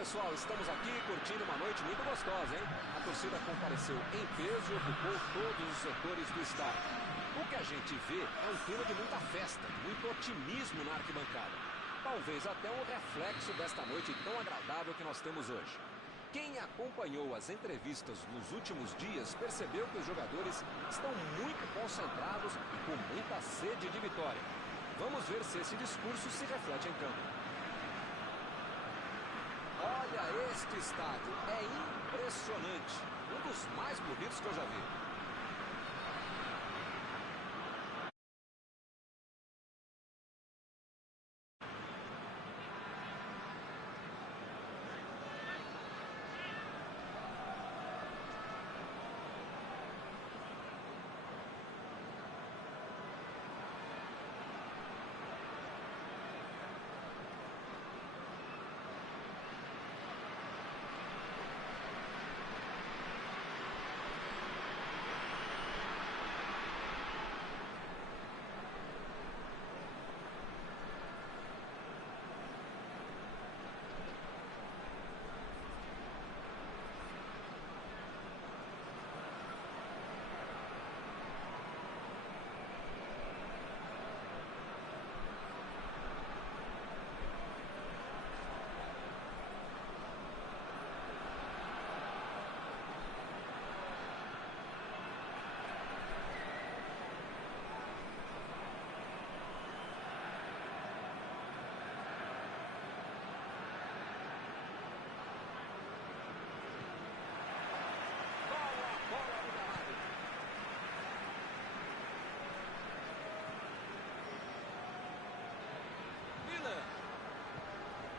pessoal, estamos aqui curtindo uma noite muito gostosa, hein? A torcida compareceu em peso e ocupou todos os setores do estádio. O que a gente vê é um clima de muita festa, de muito otimismo na arquibancada. Talvez até um reflexo desta noite tão agradável que nós temos hoje. Quem acompanhou as entrevistas nos últimos dias percebeu que os jogadores estão muito concentrados e com muita sede de vitória. Vamos ver se esse discurso se reflete em campo. Olha este estádio, é impressionante, um dos mais bonitos que eu já vi.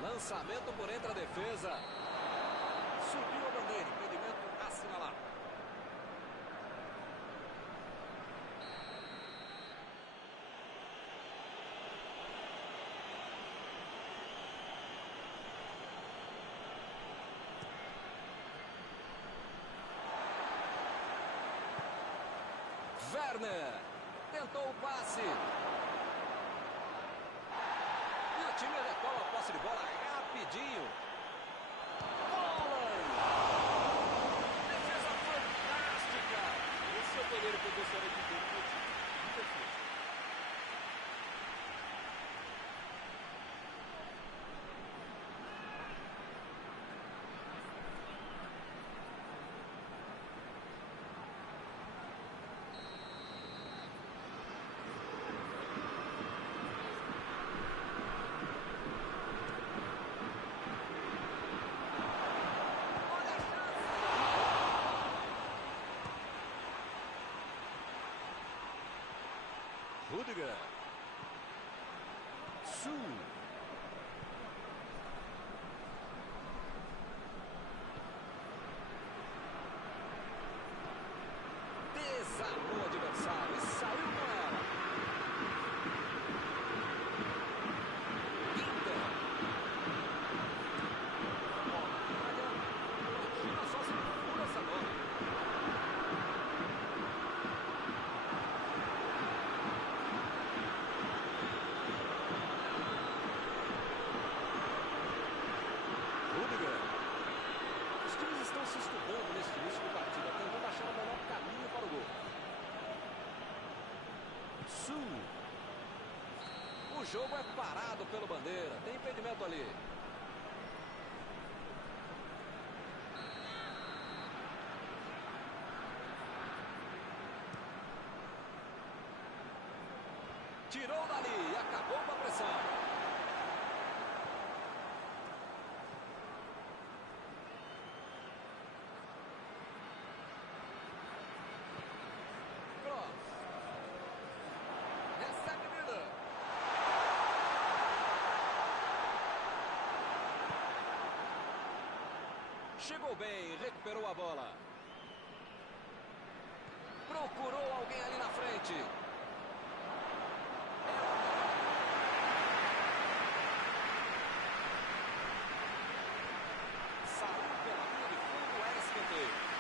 Lançamento por entre a defesa. Subiu a bandeira, impedimento assinalado. Werner tentou o passe. E o time retoma a posse de bola rapidinho. Bola! Defesa fantástica! Esse é o goleiro que eu gostaria de ter no meu time. Rudiger. Su. Desarmou o adversário e saiu com ela. Inter. Imagina só se ele fura essa bola. Se estudando nesse início de partida, tentando achar o melhor caminho para o gol. Su. O jogo é parado pelo bandeira, tem impedimento ali. Tirou dali e acabou com a pressão. Chegou bem, recuperou a bola. Procurou alguém ali na frente. Saiu pela linha de fundo, é escanteio.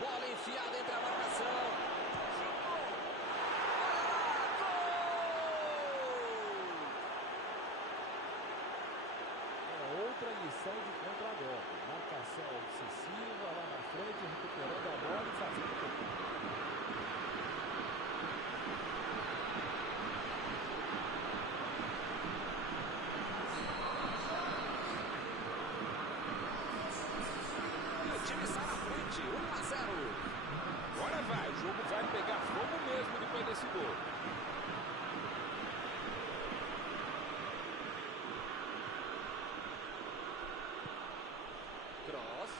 Bola enfiada entre a marcação. Chutou. É outra lição de contra-golpe. Marcação obsessiva lá na frente, recuperando a bola e fazendo o gol. Time sai na frente, 1-0. Agora vai, o jogo vai pegar fogo mesmo depois desse gol. Cross.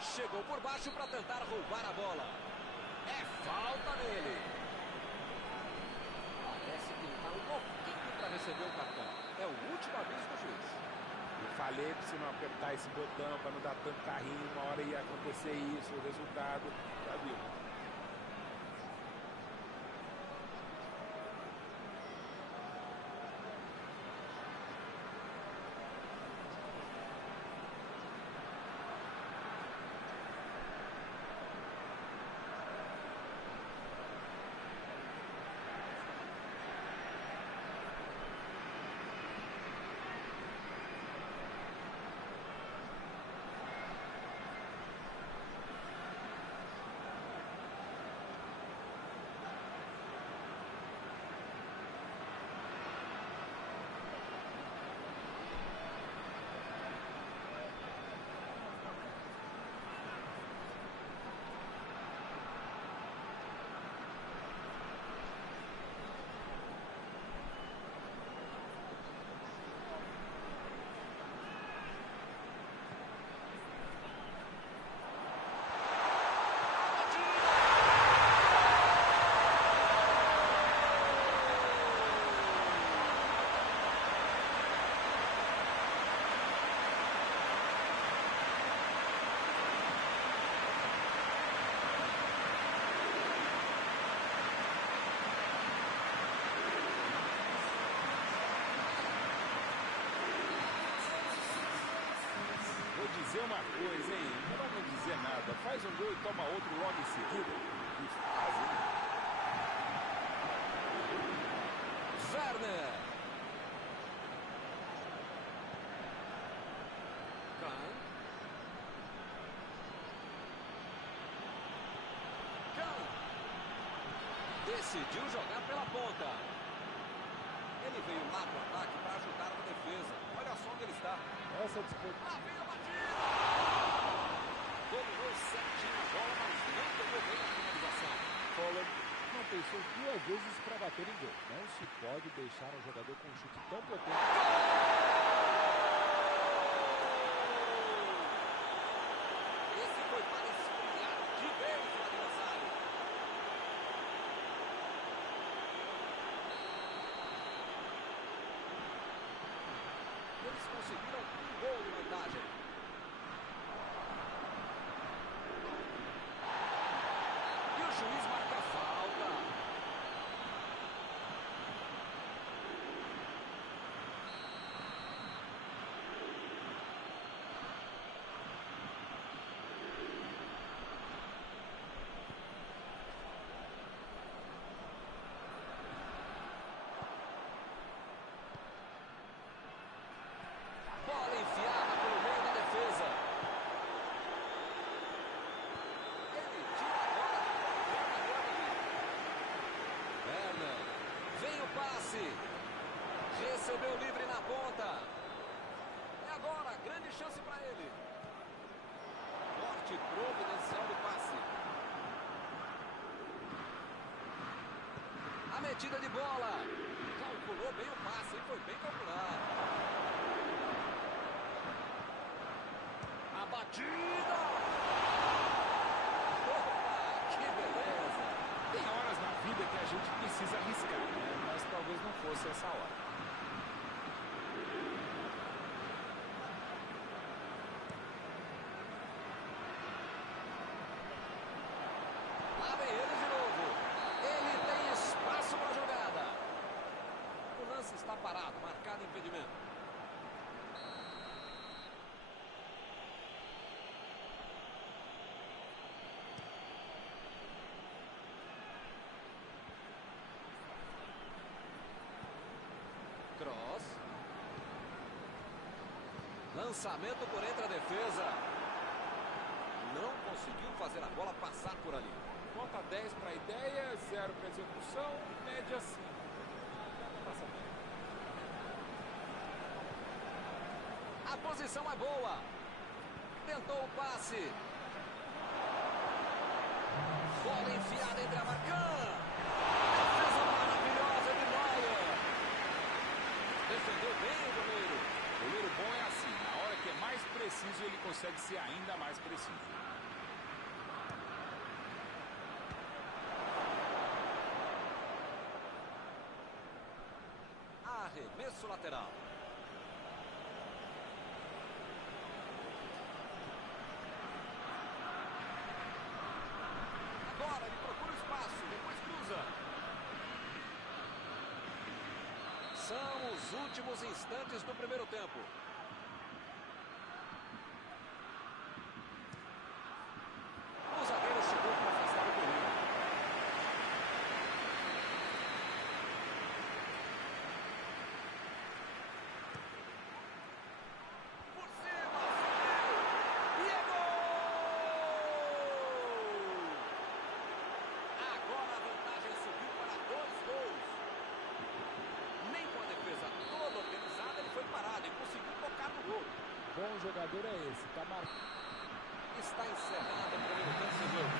Chegou por baixo para tentar roubar a bola. É falta nele. Parece que ele está um pouquinho para receber o cartão. É o último aviso do juiz. Eu falei pra você não apertar esse botão, para não dar tanto carrinho, uma hora ia acontecer isso, o resultado, já viu. Dizer uma coisa, hein? Melhor não dizer nada. Faz um gol e toma outro logo em seguida. Que fase, hein? Werner. Kahn. Decidiu jogar pela ponta. Ele veio lá pro ataque para ajudar na defesa. Olha só onde ele está. Essa disputa. Lá vem a batida. Dominou certinho a bola, mas não pegou bem a finalização. Holland não pensou duas vezes para bater em gol. Não se pode deixar um jogador com um chute tão potente. Esse foi para esfriar de vez o adversário. Eles conseguiram um gol de vantagem. E o juiz marca falta. Bola enfiada pelo meio da defesa. Ele tira a bola de qualquer maneira. Werner. Vem o passe. Recebeu livre na ponta. É agora, grande chance para ele. Corte providencial do passe. A metida de bola. Calculou bem o passe, e foi bem calculado. A batida! Opa, que beleza! Tem horas na vida que a gente precisa arriscar, né? Mas talvez não fosse essa hora. Lá vem ele de novo. Ele tem espaço para a jogada. O lance está parado, marcado impedimento. Lançamento por entre a defesa. Não conseguiu fazer a bola passar por ali. Nota 10 para a ideia, 0 para a execução, média 5. A posição é boa. Tentou o passe. Bola enfiada entre a Marcan. Defesa maravilhosa de Neuer. Defendeu bem o goleiro. Goleiro bom é assim, na hora que é mais preciso, ele consegue ser ainda mais preciso. Arremesso lateral. Agora ele procura o espaço, depois cruza. São os últimos instantes do primeiro tempo. O zagueiro chegou para afastar o perigo. Por cima, e é gol! Agora a vantagem subiu para 2 gols. Nem com a defesa toda organizada ele foi parado e conseguiu tocar no gol. Bom jogador é esse, tá marcado. Está encerrado o primeiro tempo do jogo.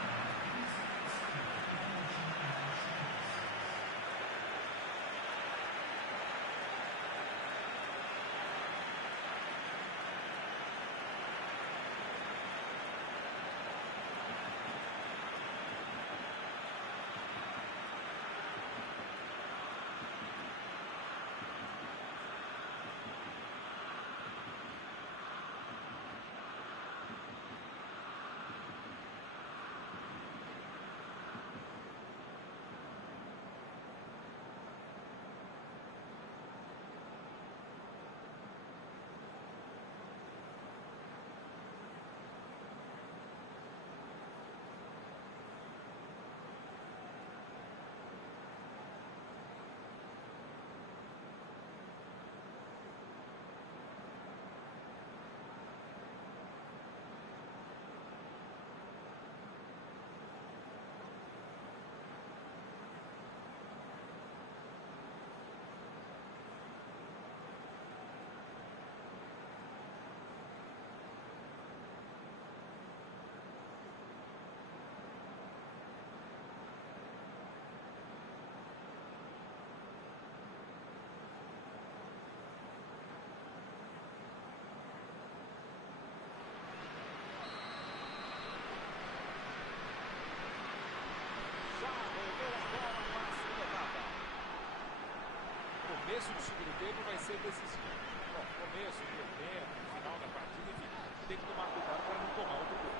Começo do segundo tempo vai ser decisivo. Bom, começo, meio tempo, final da partida, enfim, tem que tomar cuidado para não tomar outro gol.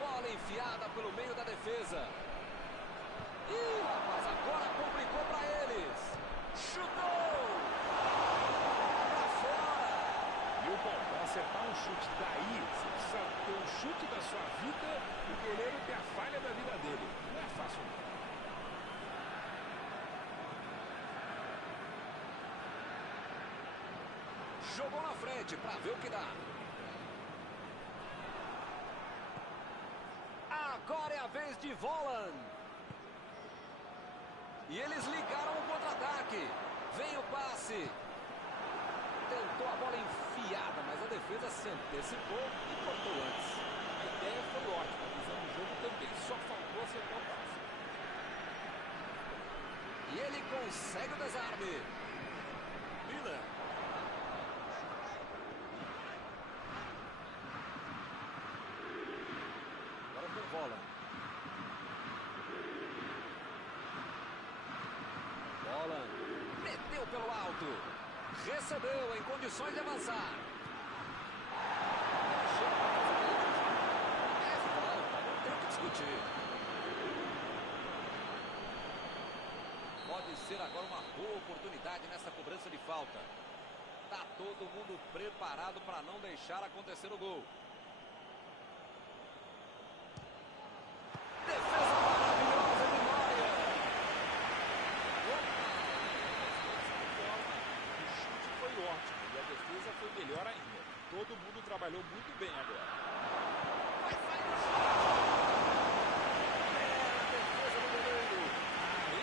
Bola enfiada pelo meio da defesa. Ih, rapaz, agora complicou para eles. Chutou! Pra fora! Viu, bom, para acertar um chute daí, você precisa ter um chute da sua vida e o goleiro tem a falha da vida dele. Não é fácil. Jogou na frente para ver o que dá. Agora é a vez de Volland. E eles ligaram o contra-ataque. Vem o passe. Tentou a bola enfiada, mas a defesa se antecipou e cortou antes. A ideia foi ótima, visando o jogo também. Só faltou acertar o passe. E ele consegue o desarme. Miller. Agora com bola. Bola. Meteu pelo alto. Recebeu em condições de avançar. É falta, não tem o que discutir. Pode ser agora uma boa oportunidade nessa cobrança de falta. Tá todo mundo preparado para não deixar acontecer o gol. Defesa maravilhosa de Neuer. foi melhor ainda. Todo mundo trabalhou muito bem agora. Vai sair no chão. A defesa do goleiro.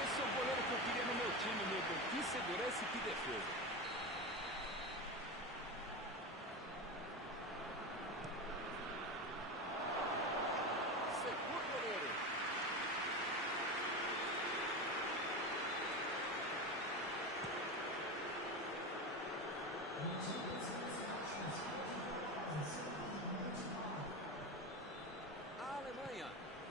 Esse é o goleiro que eu queria no meu time, Milton. Que segurança e que defesa. Segura o goleiro. A Alemanha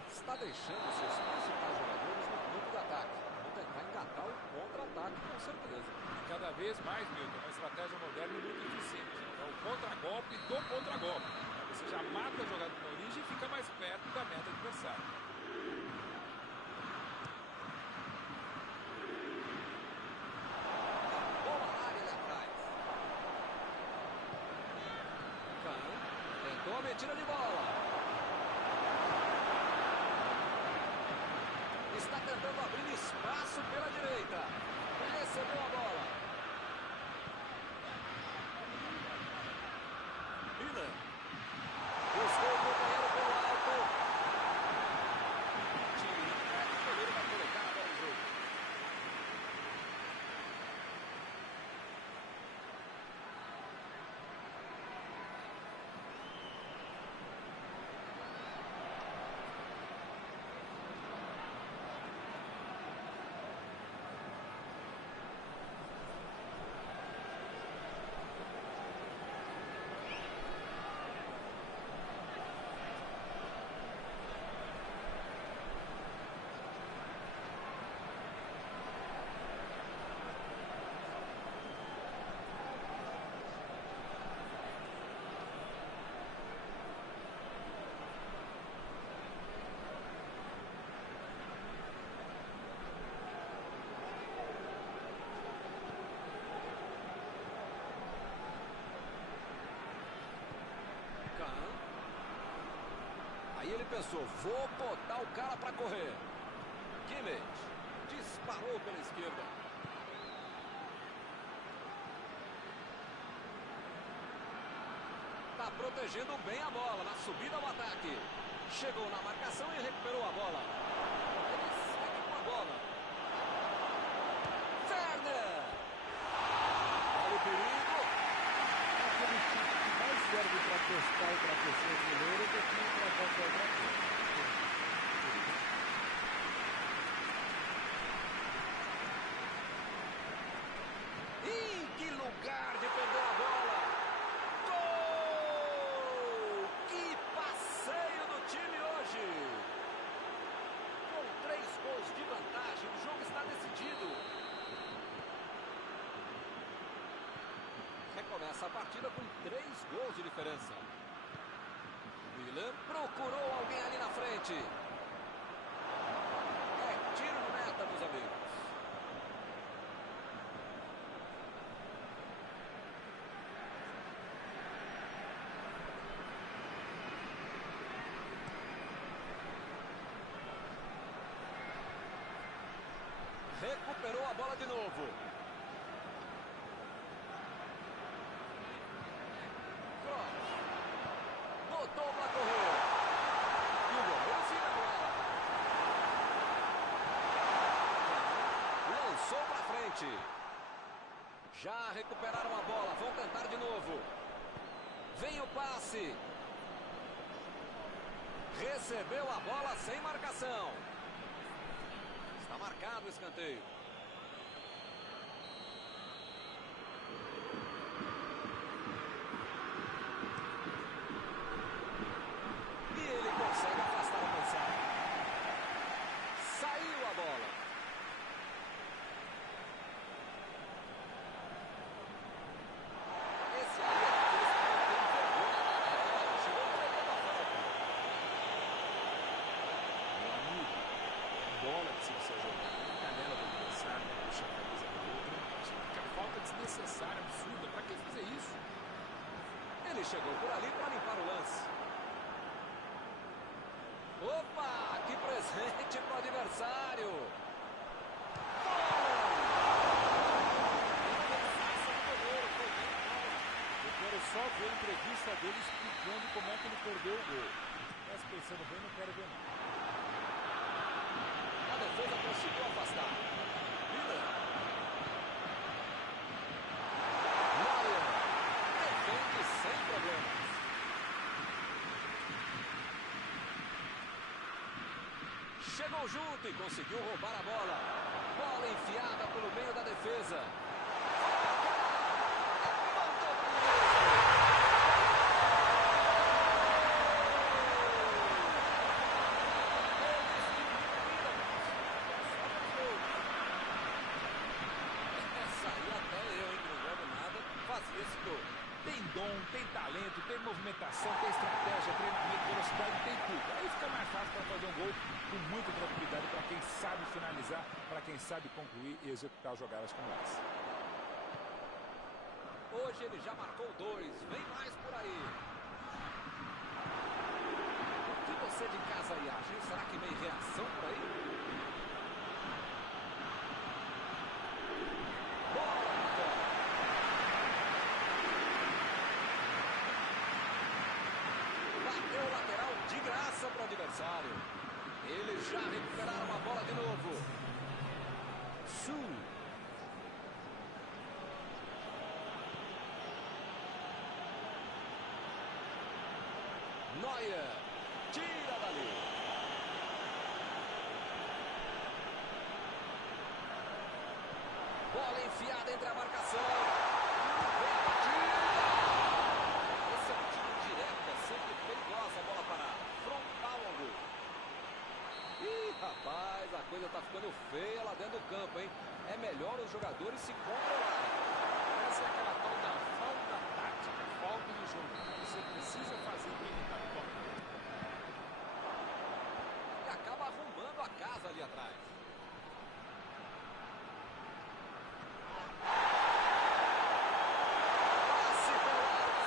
está deixando seus principais jogadores no campo de ataque. Vão tentar engatar o contra-ataque, com certeza. E cada vez mais, Milton, uma estratégia moderna e muito eficiente. É o contra-golpe do contra-golpe. Você já mata a jogada na origem e fica mais perto da meta adversária. Boa área ali atrás. Kahn tentou a metida de bola. Está tentando abrir espaço pela direita. Recebeu a bola. Miller. Buscou o companheiro pelo alto. Tiro. O goleiro vai colocar a bola no jogo. Kahn. Aí ele pensou, vou botar o cara para correr. Kimmich disparou pela esquerda. Está protegendo bem a bola na subida ao ataque. Chegou na marcação e recuperou a bola. Ele segue com a bola. Werner. Olha o perigo. Aquele chute que mais serve para testar e para aquecer o goleiro do que para fazer outra coisa. Que lugar de perder a bola! Gol! Que passeio do time hoje! Com 3 gols de vantagem, o jogo está decidido. Recomeça a partida com 3 gols de diferença. Miller procurou alguém ali na frente. É tiro de meta, meus amigos. Recuperou a bola de novo. Kroos. Botou para correr. E o goleiro fica com ela. Lançou para frente. Já recuperaram a bola. Vão tentar de novo. Vem o passe. Recebeu a bola sem marcação. Está marcado o escanteio. E ele consegue afastar o adversário. Saiu a bola. Esse aí é daqueles que não tem vergonha na cara. Chegou entregando a falta. Meu amigo, bola que se você jogar na canela do adversário, puxa a camisa do outro, que falta desnecessária, absurda. Pra que fazer isso? Ele chegou por ali para limpar o lance. Opa, que presente para o adversário. só ver a entrevista dele explicando como é que ele perdeu o gol. Mas pensando bem, não quero ver não. A defesa conseguiu afastar. Miller. Neuer. Defende sem problemas. Chegou junto e conseguiu roubar a bola. Bola enfiada pelo meio da defesa. Tem dom, tem talento, tem movimentação, tem estratégia, treinamento, velocidade, tem tudo. Aí fica mais fácil para fazer um gol com muita tranquilidade para quem sabe finalizar, para quem sabe concluir e executar jogadas como essa. Hoje ele já marcou 2, vem mais por aí. O que você de casa aí acha, hein? Será que vem reação por aí? Bola pra fora. Bateu o lateral de graça para o adversário. Eles já recuperaram a bola de novo. Neuer, tira dali. Bola enfiada entre a marcação. Vem a batida. Esse é um tiro direto, é sempre perigosa a bola parada. Frontal ao gol. Ih, rapaz, a coisa tá ficando feia lá dentro do campo, hein? É melhor os jogadores se controlarem. Essa é aquela tal da falta tática, falta de jogo. Você precisa fazer para evitar o toque. E acaba arrumando a casa ali atrás. Passe rolado.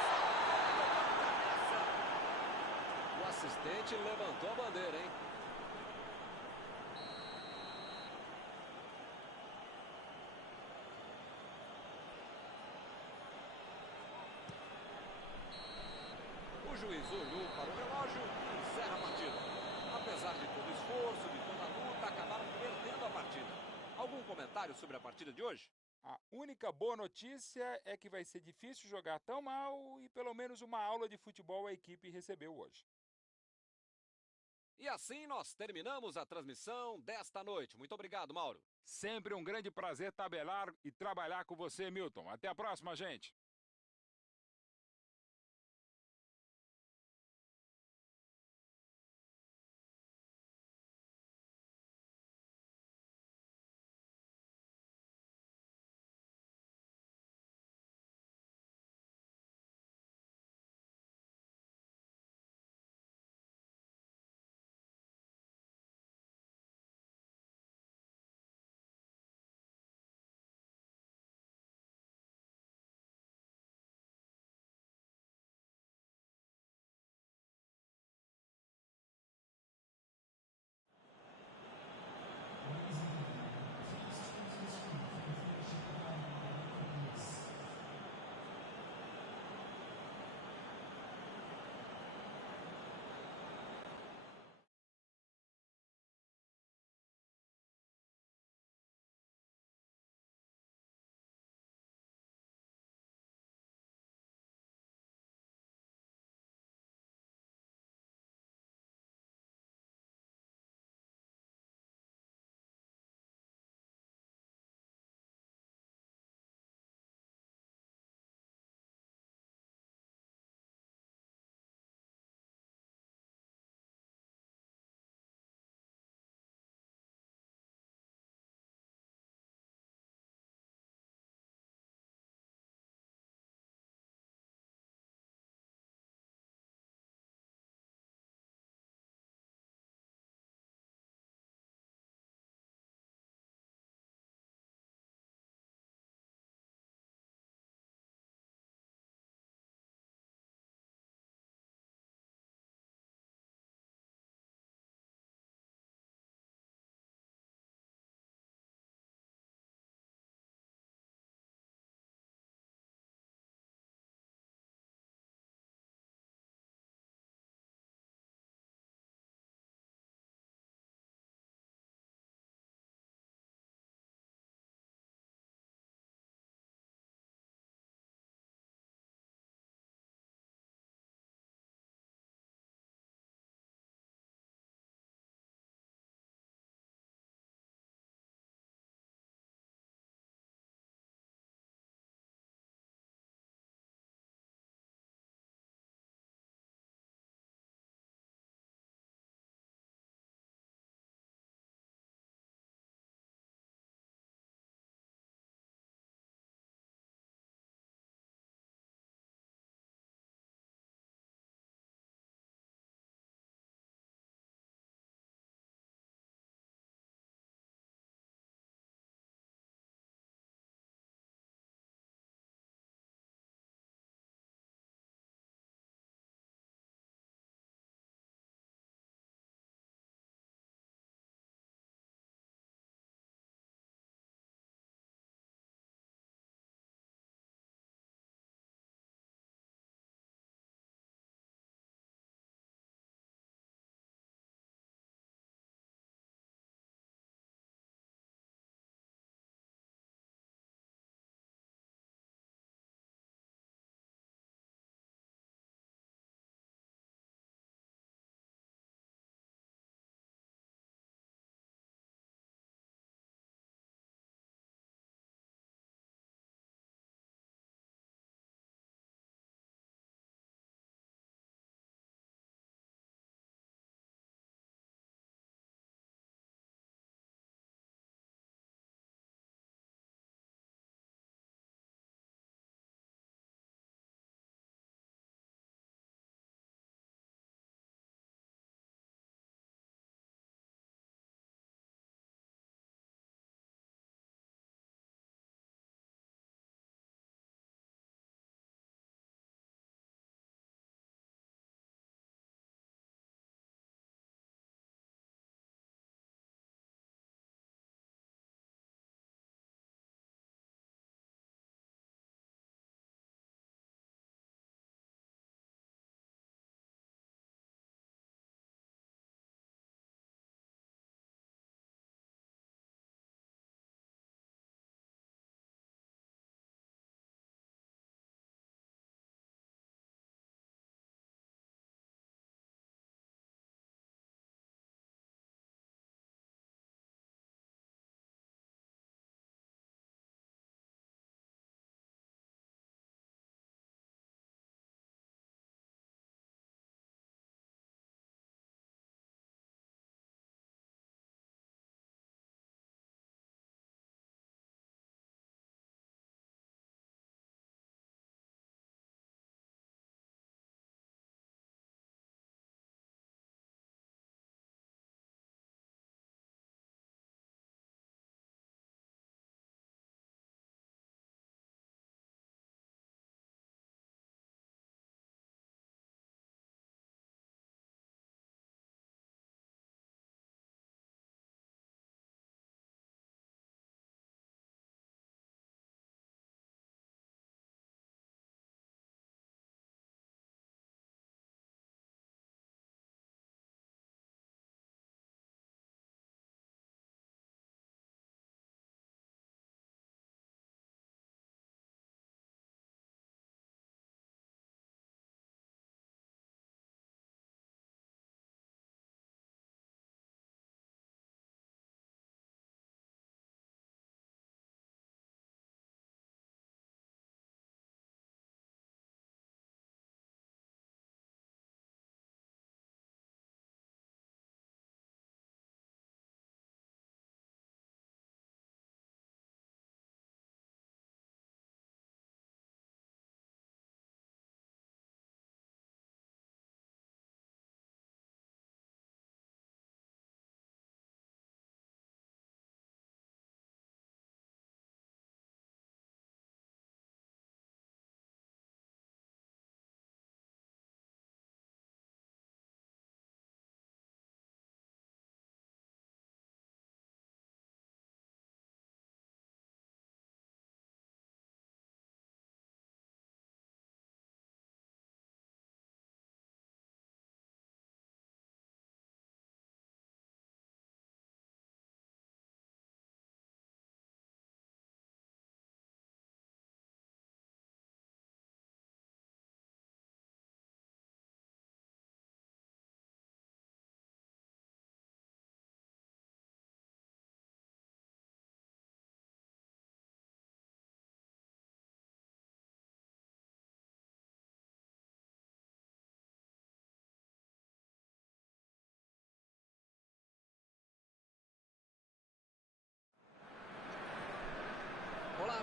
O assistente levantou a bandeira, hein? O juiz olhou para o relógio e encerra a partida. Apesar de todo o esforço, de toda a luta, acabaram perdendo a partida. Algum comentário sobre a partida de hoje? A única boa notícia é que vai ser difícil jogar tão mal e pelo menos uma aula de futebol a equipe recebeu hoje. E assim nós terminamos a transmissão desta noite. Muito obrigado, Mauro. Sempre um grande prazer tabelar e trabalhar com você, Milton. Até a próxima, gente.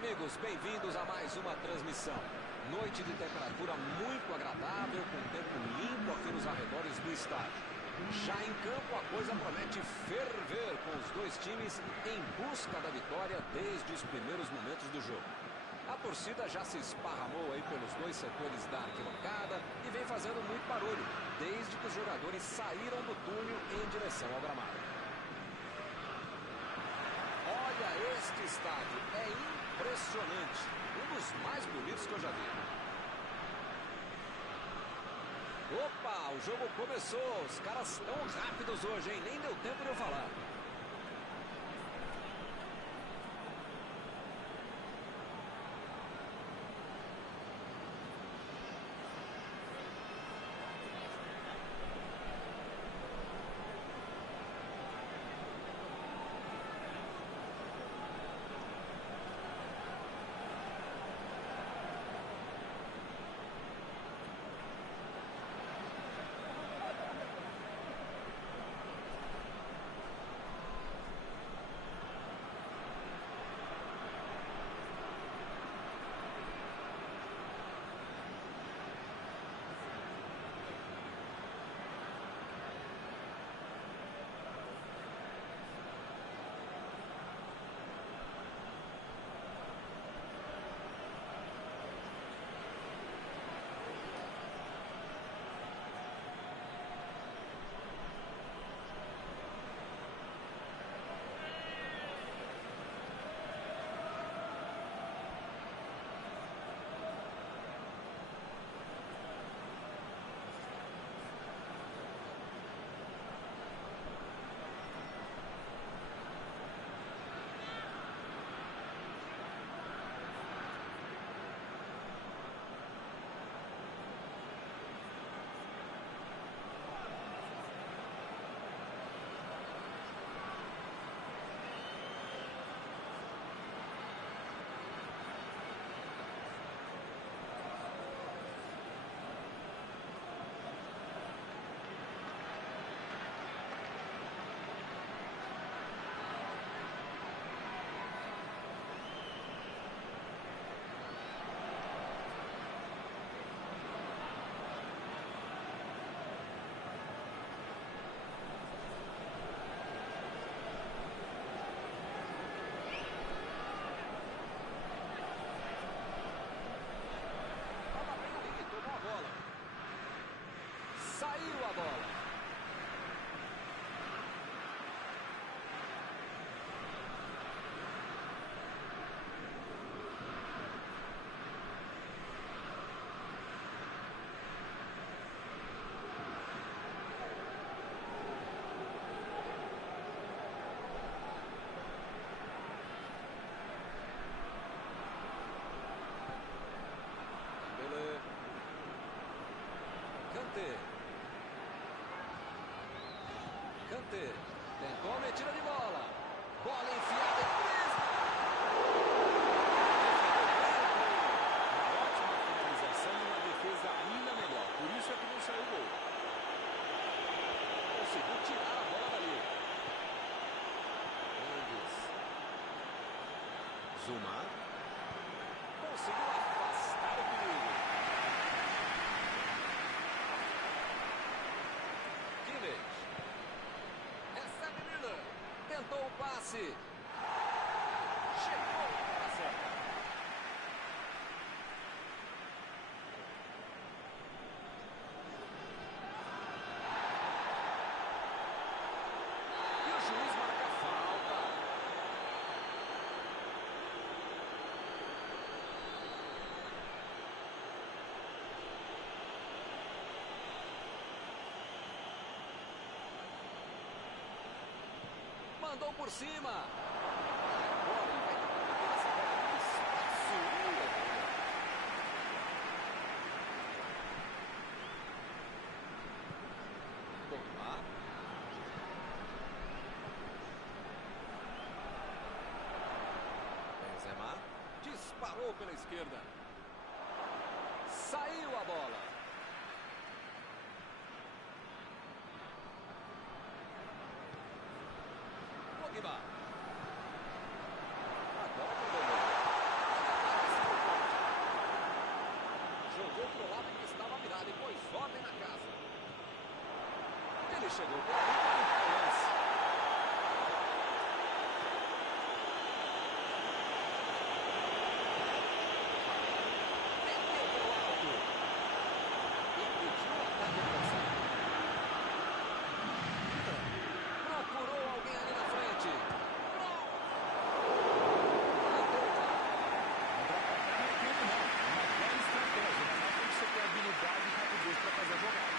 amigos, bem-vindos a mais uma transmissão. Noite de temperatura muito agradável, com tempo limpo aqui nos arredores do estádio. Já em campo a coisa promete ferver, com os dois times em busca da vitória desde os primeiros momentos do jogo. A torcida já se esparramou aí pelos dois setores da arquibancada e vem fazendo muito barulho, desde que os jogadores saíram do túnel em direção ao gramado. Olha este estádio, é impressionante, um dos mais bonitos que eu já vi. Opa, o jogo começou, os caras estão rápidos hoje, hein? Nem deu tempo de eu falar. Saiu a bola. Dembélé. Kanté. Kanté. Tentou a metida de bola. Bola enfiada em três. Uma ótima finalização e uma defesa ainda melhor. Por isso é que não saiu o gol. Conseguiu tirar a bola dali. Mendes. Zuma. Conseguiu afastar o perigo. Kimmich. Recebe Miller. Tentou o passe. Chegou na hora certa. E o juiz marca a falta. Mandou por cima. Agora ele vai tentar meter essa bola no espaço. Pogba. Benzema. Disparou pela esquerda. Saiu a bola. Pogba. Agora com o Dembélé. ficou pro lado em que estava virado e pôs ordem na casa. Ele chegou por ali para limpar o lance. Meteu pelo alto. Impediu o ataque adversário. Procurou alguém ali na frente. Para fazer a jogada.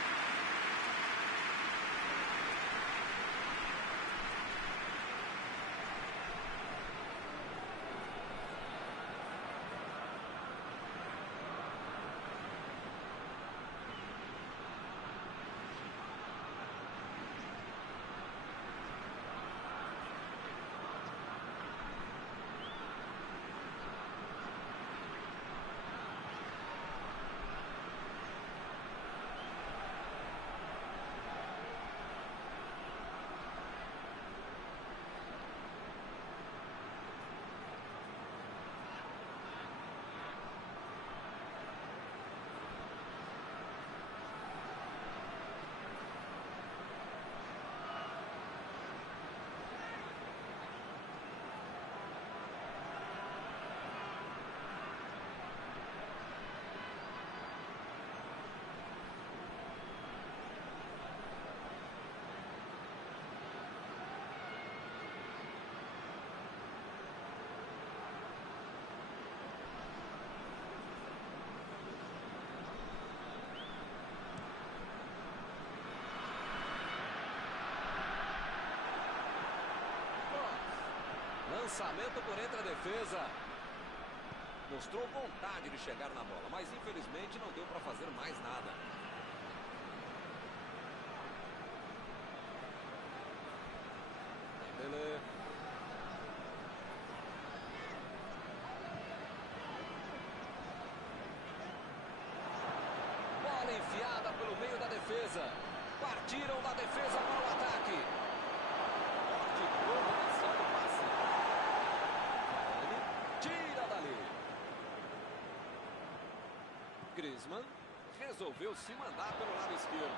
Lançamento por entre a defesa. Mostrou vontade de chegar na bola, mas infelizmente não deu para fazer mais nada. Dembélé. Bola enfiada pelo meio da defesa. Partiram da defesa para o ataque. De combinação do passe. Tira dali. Griezmann resolveu se mandar pelo lado esquerdo.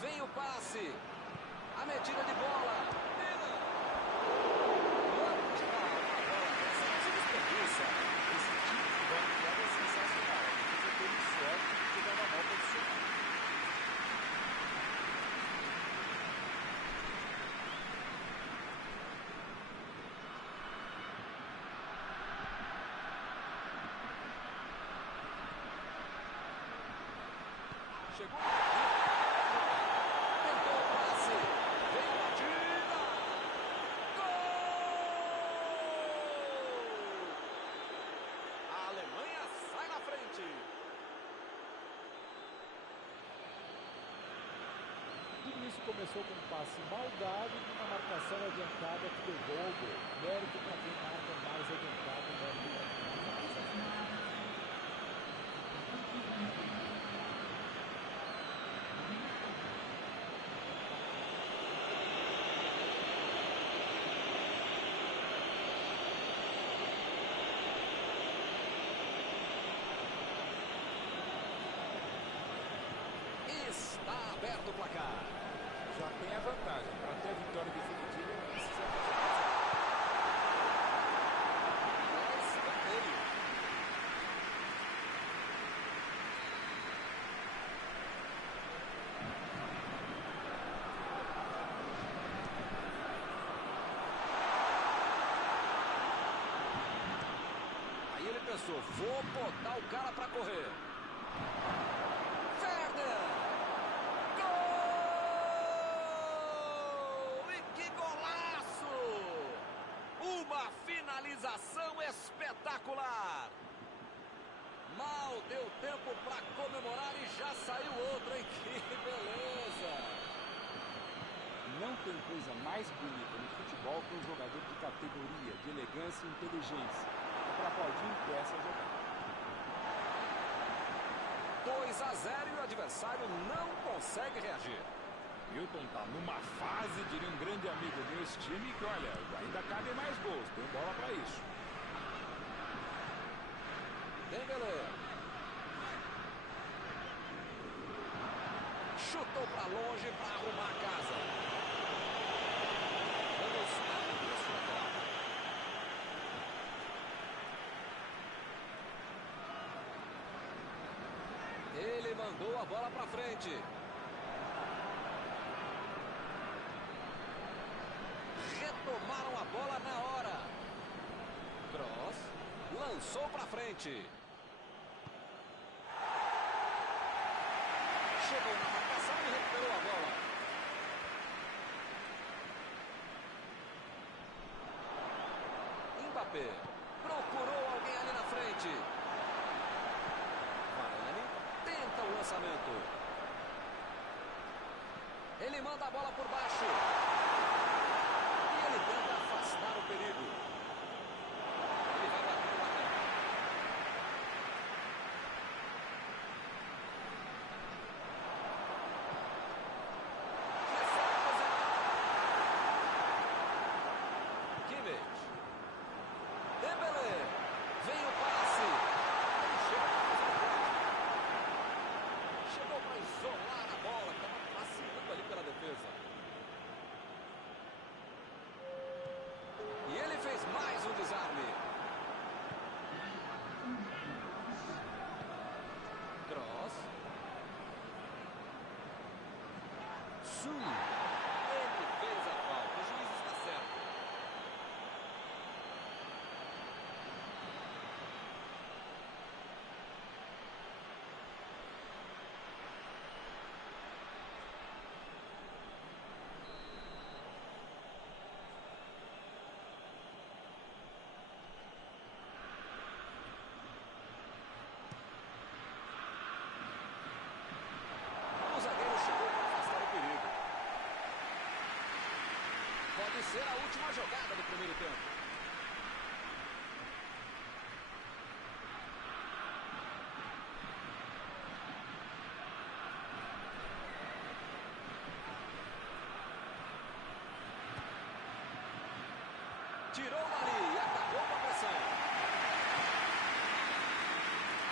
Vem o passe. A metida de bola. Mina. Uma bola dessa não se desperdiça. Esse tipo de bola enfiada é sensacional. Ele teve sorte de dar uma mal posicionada. Chegou no tentou o passe. Veio a batida. Gol! A Alemanha sai na frente. Tudo isso começou com um passe mal dado e uma marcação adiantada que levou ao gol. Mérito para quem marca mais adiantado, mérito para quem marca mais adiantado. Está aberto o placar. Já tem a vantagem. Para ter a vitória definitiva, não precisa fazer Aí ele pensou, vou botar o cara para correr. Werner! Gol! E que golaço! Uma finalização espetacular! Mal deu tempo para comemorar e já saiu outro, hein? Que beleza! Não tem coisa mais bonita no futebol que um jogador de categoria, de elegância e inteligência. O Trapaldinho dessa jogada. 2-0 e o adversário não consegue reagir. Milton tá numa fase, diria um grande amigo meu, esse time que, olha, ainda cabem mais gols, tem bola para isso. Dembélé. Chutou para longe para arrumar a casa. Vamos ao início da bola. Ele mandou a bola para frente. Retomaram a bola na hora. Cross. Lançou para frente. Chegou na marcação e recuperou a bola. Mbappé. Procurou alguém ali na frente. Varane tenta o lançamento. Ele manda a bola por baixo. E ele tenta afastar o perigo. Ele vai bater no ataque. Kimmich. Dembélé. Vem o passe. Ele chegou para isolar a bola. Estava passeando ali pela defesa. E ele fez mais um desarme. Cross. Ele fez a falta. O juiz está certo. O zagueiro chegou para afastar o perigo. Pode ser a última jogada do primeiro tempo. Tirou ali e acabou com a pressão.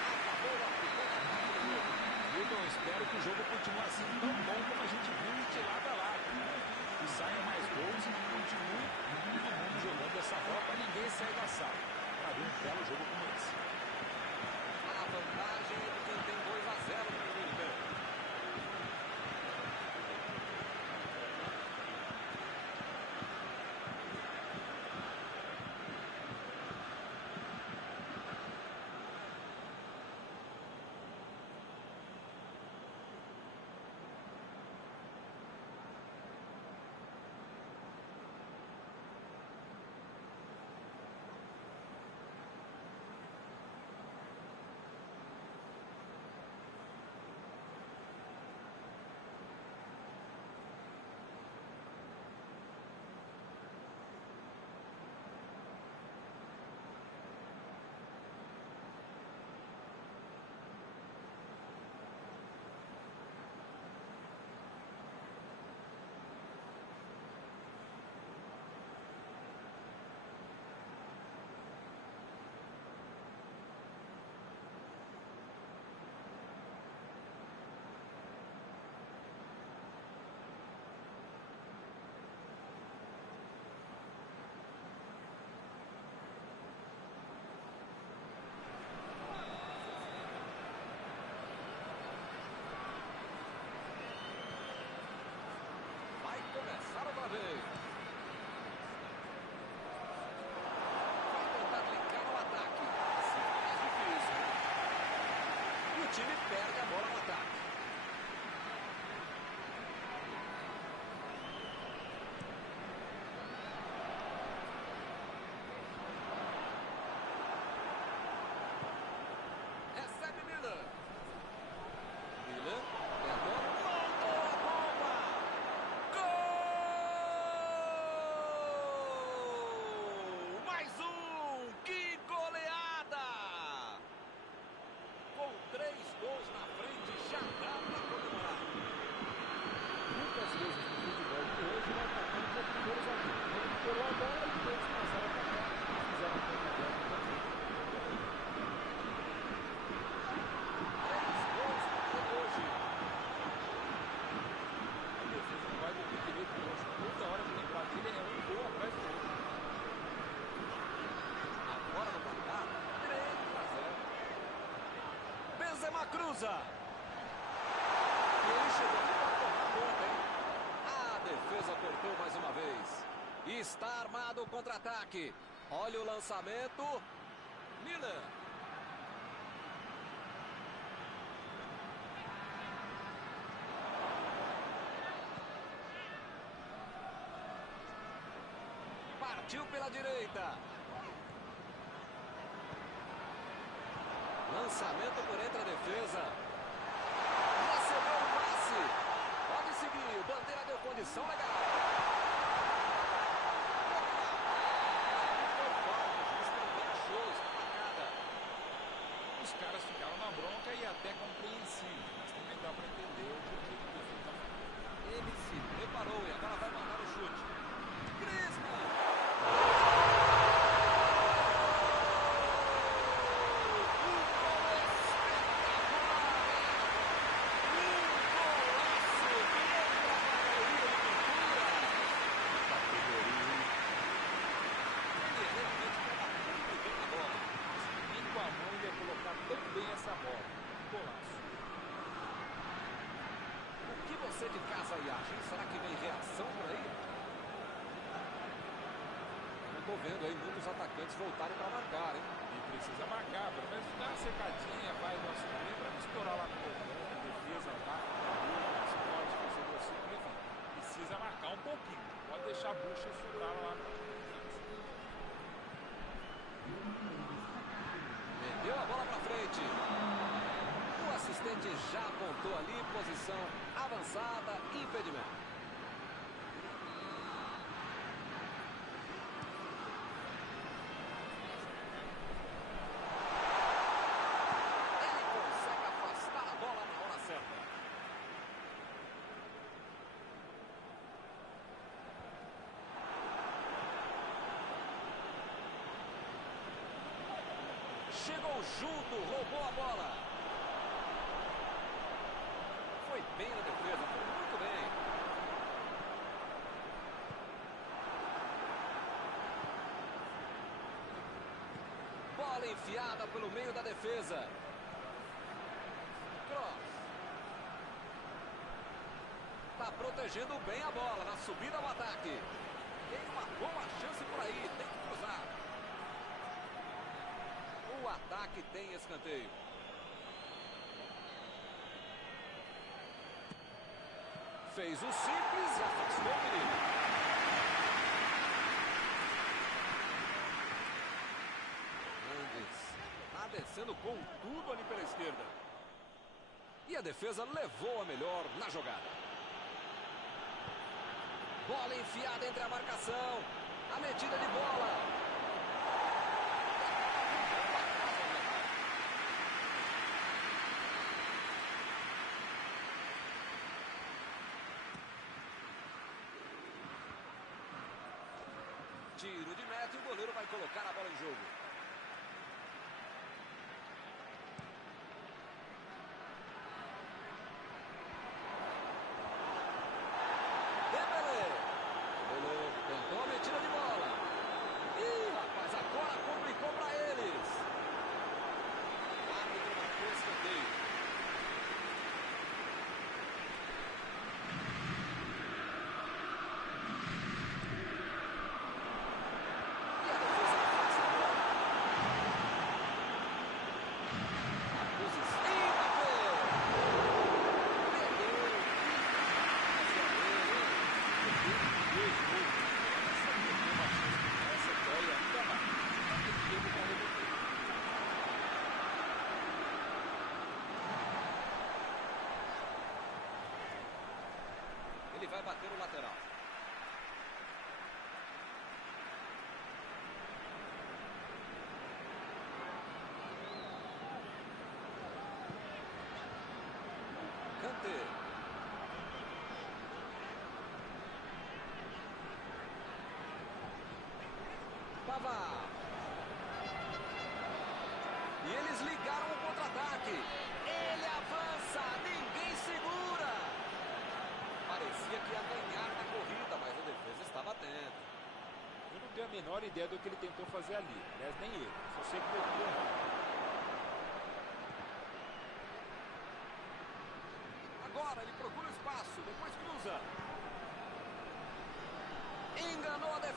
Acabou a primeira parte do jogo. Milton, espero que o jogo continue assim tão bom como a gente viu de lado a lado. Que saiam mais gols e que continue todo mundo jogando essa bola para ninguém sair da sala. Para ver um belo jogo como esse. A vantagem é de quem tem 2-0 no primeiro tempo. cruza. E ele chegou aqui para cortar conta, hein? A defesa cortou mais uma vez. Está armado o contra-ataque. Olha o lançamento. Miller. Partiu pela direita. Lançamento por entre a defesa. Recebeu o passe. Pode seguir. O Bandeira deu condição legal. Os caras ficaram na bronca e até compreensível. Mas também dá para entender o porquê que o defesa tá falando. Ele se preparou e agora vai mandar o chute. Griezmann. Você de casa aí acha? Será que vem reação por aí? Não estou vendo aí muitos atacantes voltarem para marcar, hein? E precisa marcar, pelo menos dá uma secadinha, vai no assumir para não estourar lá no portão, defesa, ataque, esporte, torcedor ciclo, enfim. Precisa marcar um pouquinho, pode deixar a bucha sobrar lá no meteu a bola para frente. O assistente já apontou ali, posição avançada, impedimento. Ele consegue afastar a bola na hora certa. Chegou junto, roubou a bola. Foi bem na defesa, foi muito bem. Bola enfiada pelo meio da defesa. Cross. Tá protegendo bem a bola na subida ao ataque. Tem uma boa chance por aí, tem que cruzar. O ataque tem escanteio. Fez o simples e afastou o perigo. Hernandes tá descendo com tudo ali pela esquerda. E a defesa levou a melhor na jogada. Bola enfiada entre a marcação. A metida de bola. Tiro de meta e o goleiro vai colocar a bola em jogo. Dembélé. Dembélé tentou a metida de bola. Ih, rapaz, agora complicou para eles. O árbitro marcou escanteio. Ele vai bater o lateral. Kanté. Pavard. E eles ligaram o contra-ataque. Ele avança, ninguém segura. Parecia que ia ganhar na corrida, mas a defesa estava atenta. Eu não tenho a menor ideia do que ele tentou fazer ali. Aliás, nem ele. Só sei que deu tudo errado.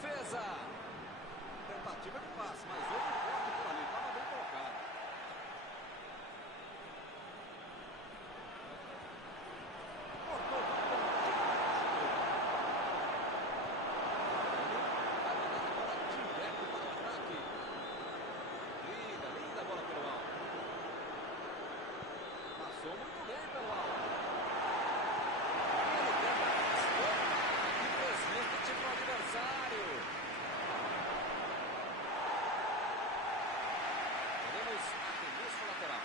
defesa. Tentativa de passe, mas houve um corte por ali. Estava bem colocado. Cortou o campo. Vai mandar a bola direto para o ataque. Linda bola pelo alto. Passou muito bem pelo alto. Ele tenta afastar. Que presente para o adversário. Teremos arremesso lateral.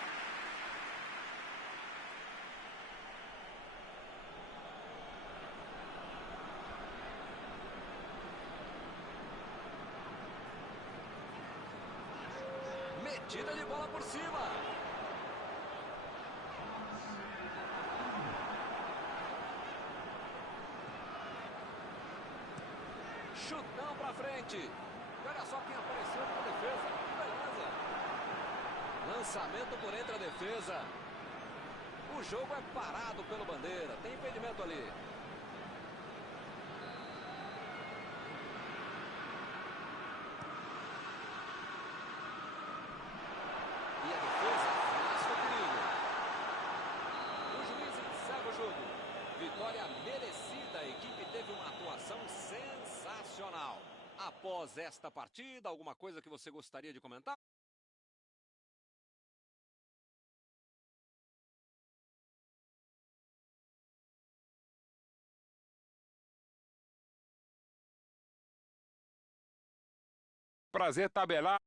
Metida de bola por cima. Chutão pra frente. E olha só quem apareceu na defesa. Beleza. Lançamento por entre a defesa. O jogo é parado pelo bandeira. Tem impedimento ali. E a defesa afasta o perigo. O juiz encerra o jogo. Vitória merecida. A equipe teve uma atuação sensacional. Após esta partida, alguma coisa que você gostaria de comentar? Prazer tabelar.